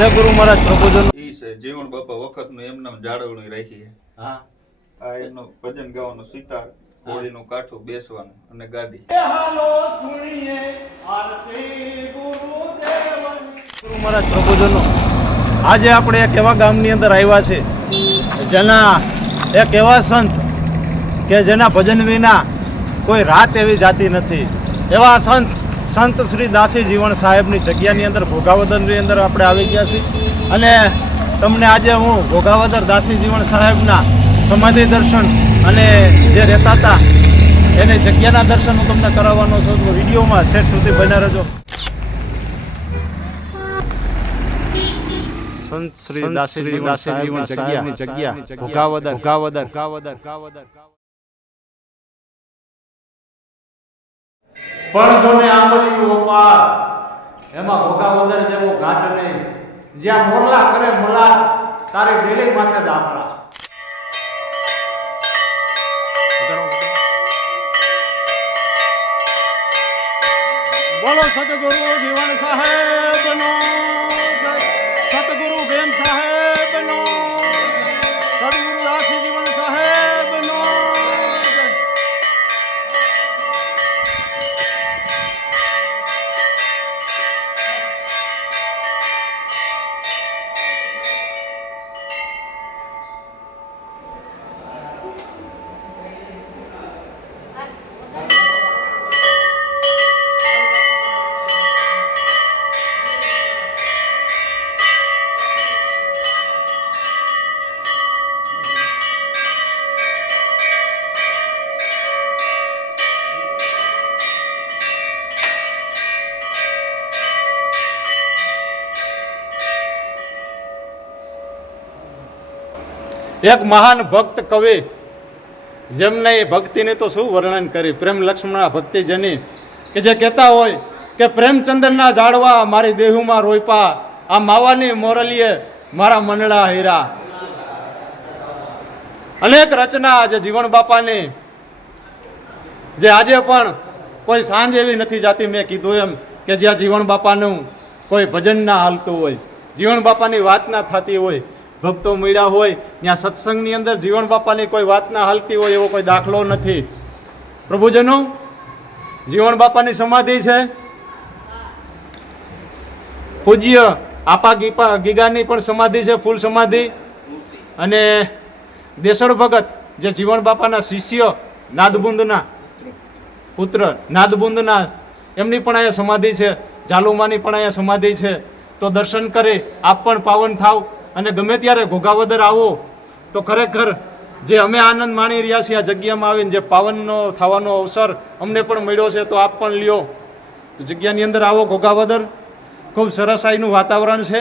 જય ગુરુ મહારાજ પ્રભુજન ઈ છે જીવણ બાપા વખતનું એમનામ જાળવણી રાખી છે. હા આ એમનો ભજન ગાવાનો સિતાર, હોળીનું કાઠું બેસવાનું અને ગાદી. હાલો સુણીએ આરતી ગુરુદેવની. ગુરુ મહારાજ પ્રભુજનો આજે આપણે એક એવા ગામની અંદર આવ્યા છે જેના એક એવા સંત કે જેના ભજન વિના કોઈ રાત એવી જાતી નથી. એવા સંત શ્રી દાસી જીવણ સાહેબની જગ્યાની અંદર ઘોઘાવદરની અંદર આપણે આવી ગયા છીએ અને તમને આજે હું ઘોઘાવદર દાસી જીવણ સાહેબના સમાધિ દર્શન અને જે રહેતા હતા એની જગ્યાના દર્શન હું તમને કરાવવાનો છું. તો વિડીયોમાં સેટ સુધી બન્યા રહેજો. સંત શ્રી દાસી જીવણ સાહેબની જગ્યા ઘોઘાવદર. પણ જોને આંબલિયું અપાર એમાં ઘોઘાવદર જેવો ઘાટ નહીં, જ્યાં મોરલા કરે મલા તારે ડેલી માથે દાખલા. બોલો સતગુરુ જીવણ સાહેબનો જય, સતગુરુ બેન સાહેબનો, સતગુરુ દાસી જીવણ સાહેબનો જય. એક મહાન ભક્ત કવિ જેમને ભક્તિની તો શું વર્ણન કરી, પ્રેમ લક્ષ્મણ ભક્તિ જેની કે જે કહેતા હોય કે પ્રેમચંદ્રના ઝાડવા મારી દેહુમાં રોયપા, આ માવાની મોરલીએ મારા મનડા હીરા. અનેક રચના જે જીવણ બાપાની જે આજે પણ કોઈ સાંજ એવી નથી જાતી, મેં કીધું એમ કે જ્યાં જીવણ બાપાનું કોઈ ભજન ના હાલતું હોય, જીવણ બાપાની વાત ના થતી હોય, ભક્તો મળ્યા હોય ત્યાં સત્સંગની અંદર જીવણ બાપાની કોઈ વાત ના હાલતી હોય એવો કોઈ દાખલો નથી. પ્રભુજનો જીવણ બાપાની સમાધિ છે. પૂજ્ય આપા ગીગાની પણ સમાધિ છે, ફૂલ સમાધિ. અને દેસળ ભગત જે જીવણ બાપાના શિષ્ય નાદબુંદના પુત્ર નાદબુંદના એમની પણ અહીંયા સમાધિ છે. જાલુમાની પણ અહીંયા સમાધિ છે. તો દર્શન કરી આપ પણ પાવન થાવ અને ગમે ત્યારે ઘોઘાવદર આવો તો ખરેખર જે અમે આનંદ માણી રહ્યા છીએ આ જગ્યામાં આવીને, જે પાવનનો થવાનો અવસર અમને પણ મળ્યો છે, તો આપ પણ લ્યો. તો જગ્યાની અંદર આવો ઘોઘાવદર. ખૂબ સરસ આઈનું વાતાવરણ છે.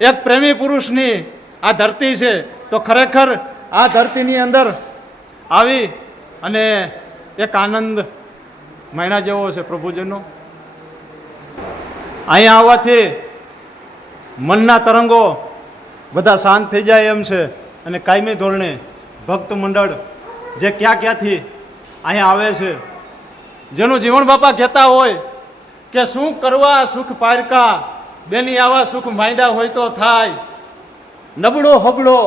એક પ્રેમી પુરુષની આ ધરતી છે. તો ખરેખર આ ધરતીની અંદર આવી અને એક આનંદ મહિના જેવો છે. પ્રભુજનો અહીંયા આવવાથી મનના તરંગો બધા શાંત થઈ જાય એમ છે. અને કાયમી ધોરણે ભક્ત મંડળ જે ક્યાંથી અહીંયા આવે છે, જેનું જીવણ બાપા કહેતા હોય કે શું કરવા સુખ પારકા, બેની આવા સુખ માંડ્યા હોય તો થાય, નબળો હબળો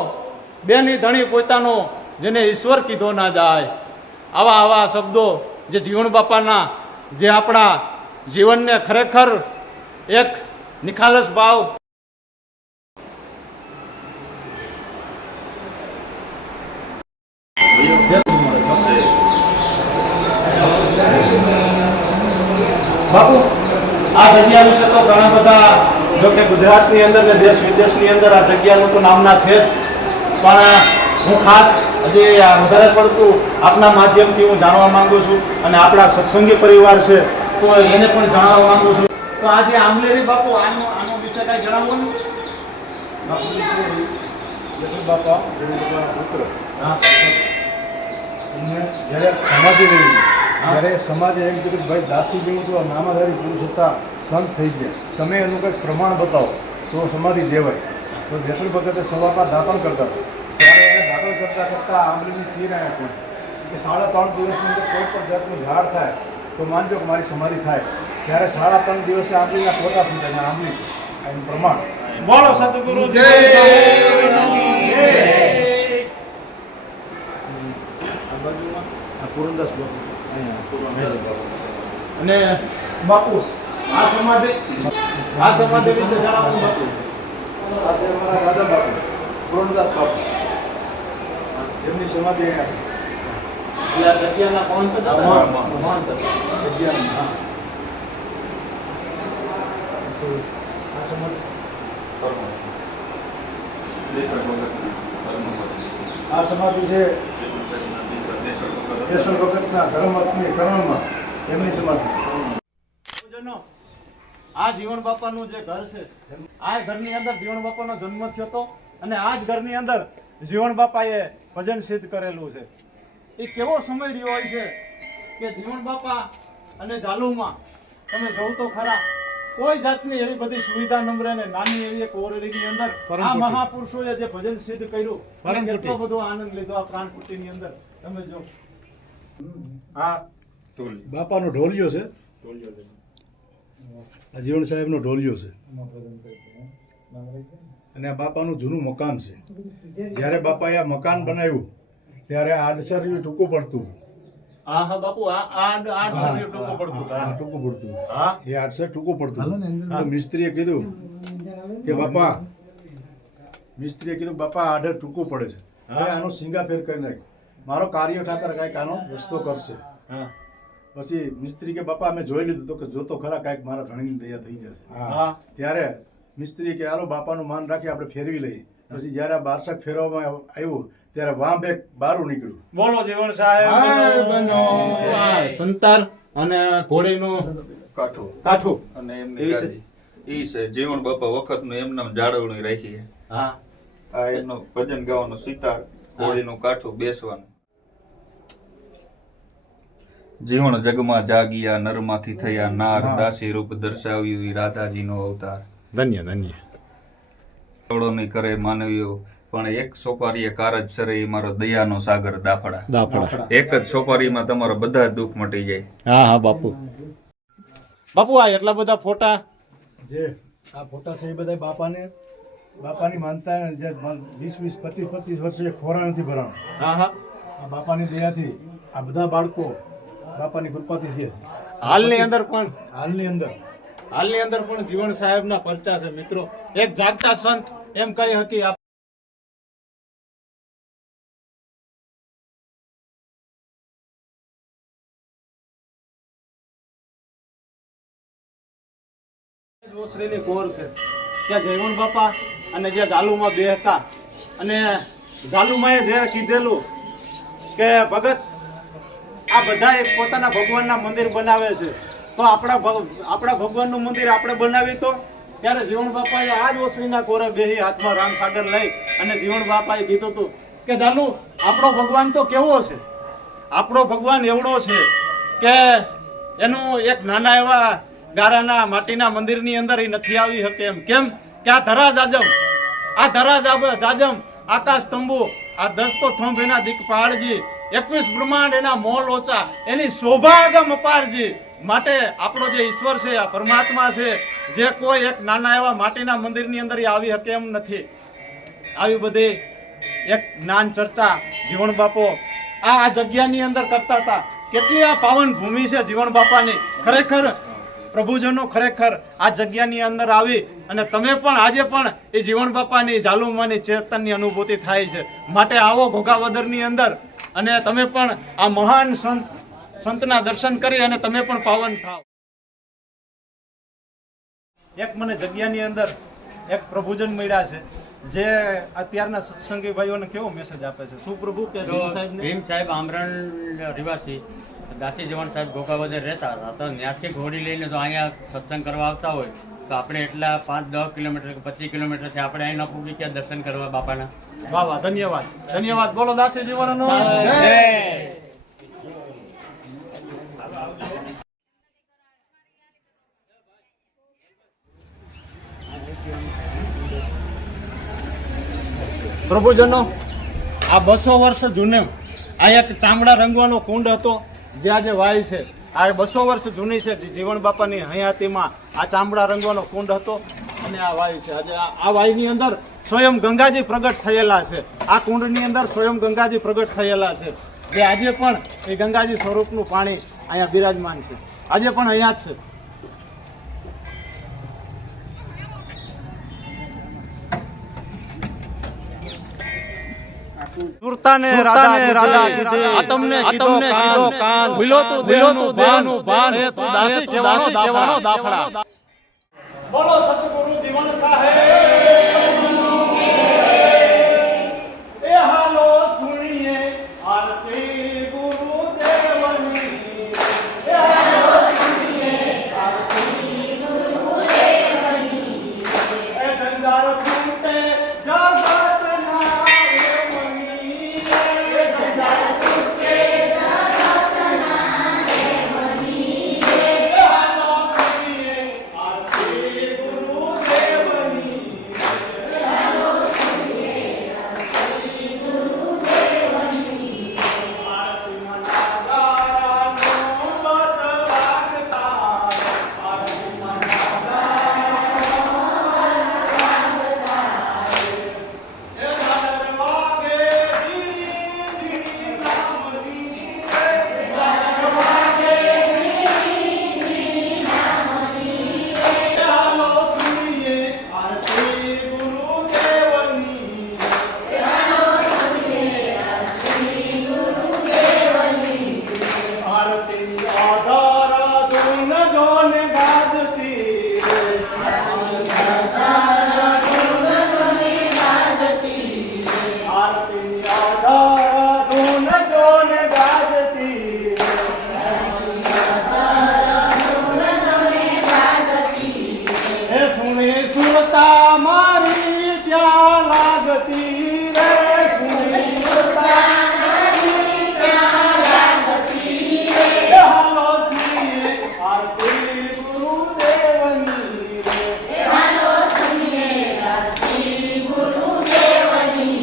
બેની ધણી પોતાનો જેને ઈશ્વર કીધો ના જાય. આવા શબ્દો જે જીવણ બાપાના જે આપણા જીવનને ખરેખર એક નિખાલસ ભાવ બાપુ. આ જગ્યા વિશે તો ઘણા બધા, જો કે ગુજરાતની અંદર ને દેશ વિદેશની અંદર આ જગ્યાનું તો નામના છે, પણ હું ખાસ હજી વધારે પડતું આપના માધ્યમથી હું જાણવા માંગુ છું અને આપણા સત્સંગી પરિવાર છે તો એને પણ જણાવવા માંગુ છું. તો આજે આમલેરી બાપુ આનો વિશે કાંઈ જણાવો ને. બાપુ છે બાપા પુત્ર. હા, એમને જ્યારે સમાધિ રહી ત્યારે સમાજે એમ કીધું કે ભાઈ દાસી જેવું તો નામાધારી પુરુષ હતા, સંત થઈ ગયા, તમે એનું કંઈક પ્રમાણ બતાવો તો સમાધિ દેવાય. તો દેસલ ભગતે સભામાં દાખલ કરતા હતા. ત્યારે એને દાખલ કરતાં આંબલીની ચીર આવ્યા કોઈ કે 3.5 દિવસની અંદર કોઈ પણ જાતનું ઝાડ થાય તો માનજો કે મારી સમાધિ થાય. ત્યારે 3.5 દિવસે આંબલીના ટોટા ફૂટે અને આંબલી એનું પ્રમાણ બોલો સદગુરુ જય આ પૂરણદાસ બાપુ અને બાપુ આ સમાધિ વિશે જણાવો બાપુ. આ છે અમારા દાદા બાપુ પૂરણદાસ બાપુ એમની સમાધિ અહીંયા છે. એટલે આ જગ્યાના કોણ હતા? મહંત. મહંત હતા. જગ્યામાં. હા. આ સમાધિ આ સમાધિ છે કેશવ ભગતના ધર્મપત્ની કરણમાં એમની સમાધિ. જનો, આ જીવણ બાપાનું જે ઘર છે, આ ઘરની અંદર જીવણ બાપાનો જન્મ થયો હતો અને આ જ ઘરની અંદર જીવણ બાપાએ ભજન સિદ્ધ કરેલું છે. એ કેવો સમય રહ્યો હોય છે કે જીવણ બાપા અને જાલુમાં તમે જોવ તો ખરા કોઈ જાતની એવી બધી સુવિધા નંબર ને નાની એવી એક ઓરડીની અંદર આ મહાપુરુષોએ જે ભજન સિદ્ધ કર્યું અને કેટલો બધો આનંદ લીધો આ પ્રાણકુટીની અંદર તમે જો. હા, બાપાનો ઢોલિયો છે આ જીવણ સાહેબનો ઢોલિયો છે અને આ બાપાનું જૂનું મકાન છે. જ્યારે બાપાએ આ મકાન બનાવ્યું ત્યારે આડસર્યું ટૂંકું પડતું. હા બાપુ, આ સદીઓ ટૂંકું પડતું હતું. હા, ટૂંકું પડતું. હા, એ આડસર ટૂંકું પડતું. તો મિસ્ત્રીએ કીધું કે બાપા આડર ટૂંકું પડે છે, હવે આનો સિંગાફેર કરી નાખ, મારો કાર્ય ઠાકર કાંઈક આનો રસ્તો કરશે. હા, પછી મિસ્ત્રી કે બાપા અમે જોઈ લીધું તો કે જોતો ખરા કાંઈક મારા ધણીની દયા થઈ જશે. હા. ત્યારે મિસ્ત્રી કે હાલો બાપાનું માન રાખી આપણે ફેરવી લઈએ. પછી જ્યારે આ બારસક ફેરવામાં આવ્યું ત્યારે વાં બેક બારું નીકળ્યું. બોલો જીવણ સાહેબ સંતાર અને ઘોડીનું કાઠું અને એ એમની વિશે. ગાદી ઈ છે જીવણ બાપા વખતનું એમનામ જાળવણી રાખી છે. હા, આ એમનો ભજન ગાવાનો સિતાર, ઘોડીનું કાઠું બેસવાનું. જીવણ જગમાં જાગિયા નરમાંથી થયા નાર, દાસી રૂપ દર્શાવ્યું ઈ રાધાજીનો અવતાર. ધન્ય કરોડોની કરે માનવીઓ પણ એક સોપારીએ કારજ સરે ઈ મારો દયાનો સાગર દાફડા. એક જ સોપારીમાં તમારા બધા દુઃખ મટી જાય. હા બાપુ. આ એટલા બધા ફોટા જે આ ફોટા છે એ બધા બાપાની માનતા જે 20-25 વર્ષે ખોરા નથી ભરાણ. હા આ બાપાની દયાથી આ બધા બાળકો બાપાની કૃપાથી છે. હાલની અંદર પણ જીવણ સાહેબના પરચા છે મિત્રો. એક જાગતા સંત એમ કહી હકી શ્રીની કોર છે. ત્યાં જયવણ બાપા અને જે જાલુમાં બે હતા અને જાલુમાએ જે કીધેલું કે ભગત આ બધા પોતાના ભગવાનના મંદિર બનાવે છે તો આપણા ભગવાનનું મંદિર આપણે બનાવી. તો ત્યારે જીવણ બાપાએ આ જ ઓસરીના કોરે બેહી હાથમાં રામ સાગર લઈ અને જીવણ બાપાએ કીધું હતું કે જાલુ આપણો ભગવાન તો કેવો છે, આપણો ભગવાન એવડો છે કે એનું એક નાના એવા ગારાના માટીના મંદિરની અંદર એ નથી આવી શકે એમ. કેમ કે આ ધરા જાજમ આકાશ તંબુ આ 10 તો થોંભ એના દીક પહાડજી 21 બ્રહ્માંડ એના મોલ ઓછા એની શોભાગમ અપારજી. માટે આપણો જે ઈશ્વર છે આ પરમાત્મા છે જે કોઈ એક નાના એવા માટીના મંદિરની અંદર આવી શકે એમ નથી. આવી બધી એક જ્ઞાન ચર્ચા જીવણ બાપો આ જગ્યાની અંદર કરતા હતા. કેટલી આ પાવન ભૂમિ છે જીવણ બાપાની. ખરેખર પ્રભુજનો ખરેખર આ જગ્યાની અંદર આવી અને તમે પણ આજે પણ એ જીવણ બાપાની જાલુમાની ચેતનની અનુભૂતિ થાય છે. માટે આવો ઘોઘાવદરની અંદર અને તમે પણ આ મહાન સંતના દર્શન કરી અને તમે પણ પાવન થાવ. એક મને જગ્યાની અંદર એક પ્રભુજન મળ્યા છે જે અત્યારના સત્સંગી ભાઈઓને કેવો મેસેજ આપે છે. શું પ્રભુ કે ભીમ સાહેબ આમરણ રિવાસી દાસી જવાન સાહેબ ઘોઘાવદર રહેતા હતા તો ત્યાંથી ઘોડી લઈને જો અહીંયા સત્સંગ કરવા આવતા હોય તો આપણે એટલા 5-10 કિલોમીટર કે 25 કિલોમીટરથી આપણે અહીં ન પૂગી ગયા દર્શન કરવા બાપાના. વાહ વાહ, ધન્યવાદ. બોલો દાસી જીવનનો જય. પ્રભુજનો આ 200 વર્ષ જૂનો આ એક ચામડા રંગવાનો કુંડ હતો જે આજે વાય છે. આ 200 વર્ષ જૂની છે જીવણ બાપાની હયાતીમાં આ ચામડા રંગવાનો કુંડ હતો અને આ વાય છે. આજે આ વાયની અંદર સ્વયં ગંગાજી પ્રગટ થયેલા છે. આ કુંડની અંદર સ્વયં ગંગાજી પ્રગટ થયેલા છે, જે આજે પણ એ ગંગાજી સ્વરૂપનું પાણી અહીંયા બિરાજમાન છે. આજે પણ અહીંયા જ છે. સુરતાને રાધા કીધે, આતમને કીધો કાન, ભૂલો તું દેહનું ભાન, એ તું દાસી કહેવાનો દાફડા. બોલો સતગુરુ જીવન સાહેબ એ હાલો સુણીએ આરતી ગુરુદેવની, એ હાલો સુણીએ આરતી ગુરુદેવની, એ જંજાર છૂટે જગતના દેવની, એ જંજાર છૂટે જગતના દેવની, એ હાલો સુણીએ આરતી ગુરુદેવની, એ હાલો સુણીએ આરતી ગુરુદેવની, આરતી મનાગારાનો બત વાગતા, આરતી મનાગારાનો બત વાગતા, એ ઝાલર વાગે ધીરી ધીરી નામની, એ ઝાલર વાગે ધીરી ધીરી નામની, એ હાલો સુણીએ આરતી ગુરુદેવની, એ હાલો સુણીએ આરતી ગુરુદેવની, આરતી આધાર ધૂન જોને ગાજતી, આરતી આધાર ધૂન જોને ગાજતી, આરતી આધાર ધૂન જોને ગાજતી, આરતી આધાર ધૂન જોને ગાજતી, એ સુને સુરતા મારી ત્યાં લાગતી રે, સુને સુરતા મારી ત્યાં લાગતી રે, એ હાલો સુણીએ આરતી ગુરુદેવની, એ હાલો સુણીએ આરતી ગુરુદેવની,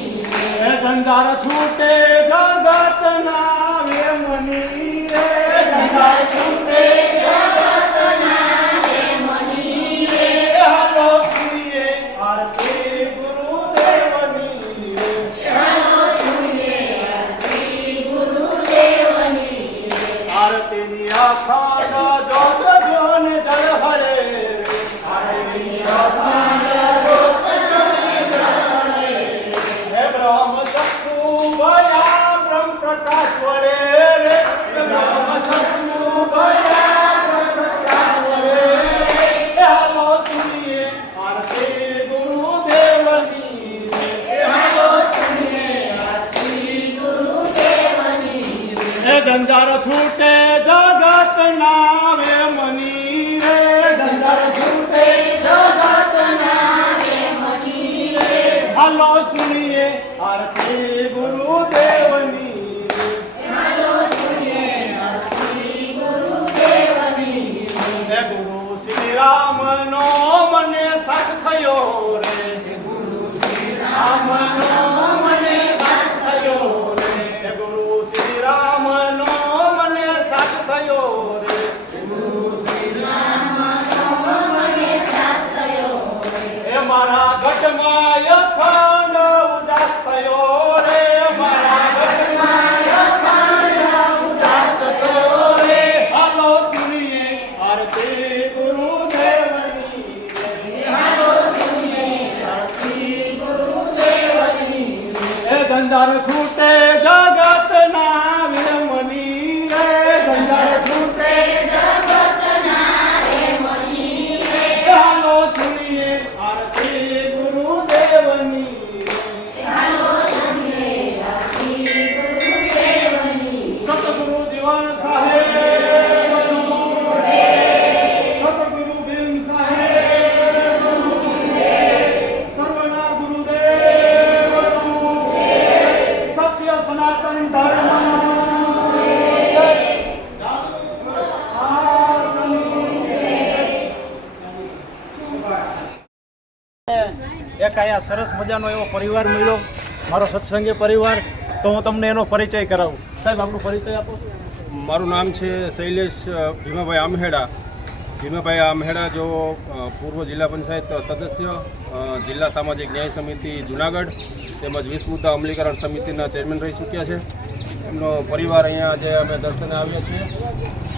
એ જંજાર છૂટે જગતના વેમની રે, જંજાર છૂટે જગતના વેમની રે, એ હાલો સુણીએ આરતી ગુરુદેવની, એ હાલો સુણીએ આરતી ગુરુદેવની, આરતીની અખંડ જ્યોત જોને ઝળહળે રે, આરતીની અખંડ જ્યોત જોને ઝળહળે, હે બ્રહ્મ ચક્ષુ ભયા બ્રહ્મ પ્રકાશ વડે રે, હે બ્રહ્મ ચક્ષુ ભયા બ્રહ્મ પ્રકાશ વડે, હે હાલો સુણીએ આરતી ગુરુદેવની, હે હાલો સુણીએ આરતી ગુરુદેવની, હે જંજાર છૂટે જગતના વેમની રે, જંજાર છૂટે જગતના વેમની રે, હાલો સુણીએ આરતી ગુરુદેવની, હાલો સુણીએ આરતી ગુરુદેવની, હે ગુરુ શ્રી રામનો મને સાથ થયો રે, હે ગુરુ શ્રી રામનો મને સાથ થયો રે, હે ગુરુ શ્રી રામનો મને સાથ થયો રે, હે ગુરુ શ્રી રામનો મને સાથ થયો રે, એ મારા ઘટમાં અખંડ ઉદાસ થયો રે, મારા ઘટમાં અખંડ ઉદાસ થયો રે, હાલો સુણીએ આરતી ગુરુદેવની, હાલો સુણીએ આરતી ગુરુદેવની, એ જંજાર છૂટે જગતના વેમની રે, જંજાર છૂટે જગતના વેમની રે, હાલો સુણીએ આરતી ગુરુદેવની, હાલો સુણીએ આરતી ગુરુદેવની, સતગુરુ જીવન સાહેબનું જય, સતગુરુ ભીમ સાહેબનું જય, સર્વના ગુરુદેવનું જય, સત્ય સનાતન ધર્મનું જય, એક અહીંયા સરસ મજાનો એવો પરિવાર મળ્યો, મારો સત્સંગી પરિવાર. તો હું તમને એનો પરિચય કરાવું. સાહેબ આપણો પરિચય આપો. મારું નામ છે શૈલેષ ભીમાભાઈ આમહેડા. ભીમાભાઈ આમહેડા જો પૂર્વ જિલ્લા પંચાયત સદસ્ય, જિલ્લા સામાજિક ન્યાય સમિતિ જુનાગઢ તેમજ 20 મુદ્દા અમલીકરણ સમિતિના ચેરમેન રહી ચૂક્યા છે. એમનો પરિવાર અહીંયા આજે અમે દર્શને આવ્યા છીએ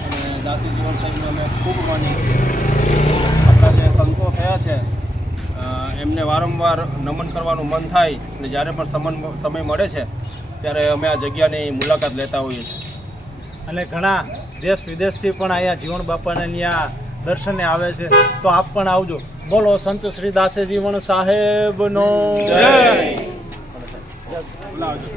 અને દાસી જીવન સાહેબને અમે ખૂબ માનીએ છીએ. આપણા જે સંતો થયા છે એમને વારંવાર નમન કરવાનું મન થાય અને જ્યારે પણ સમય મળે છે ત્યારે અમે આ જગ્યાની મુલાકાત લેતા હોઈએ છીએ. અને ઘણા દેશ વિદેશથી પણ અહીંયા જીવણ બાપાને ત્યાં દર્શને આવે છે, તો આપ પણ આવજો. બોલો સંત શ્રી દાસે જીવણ સાહેબનો જય. બોલાવજો.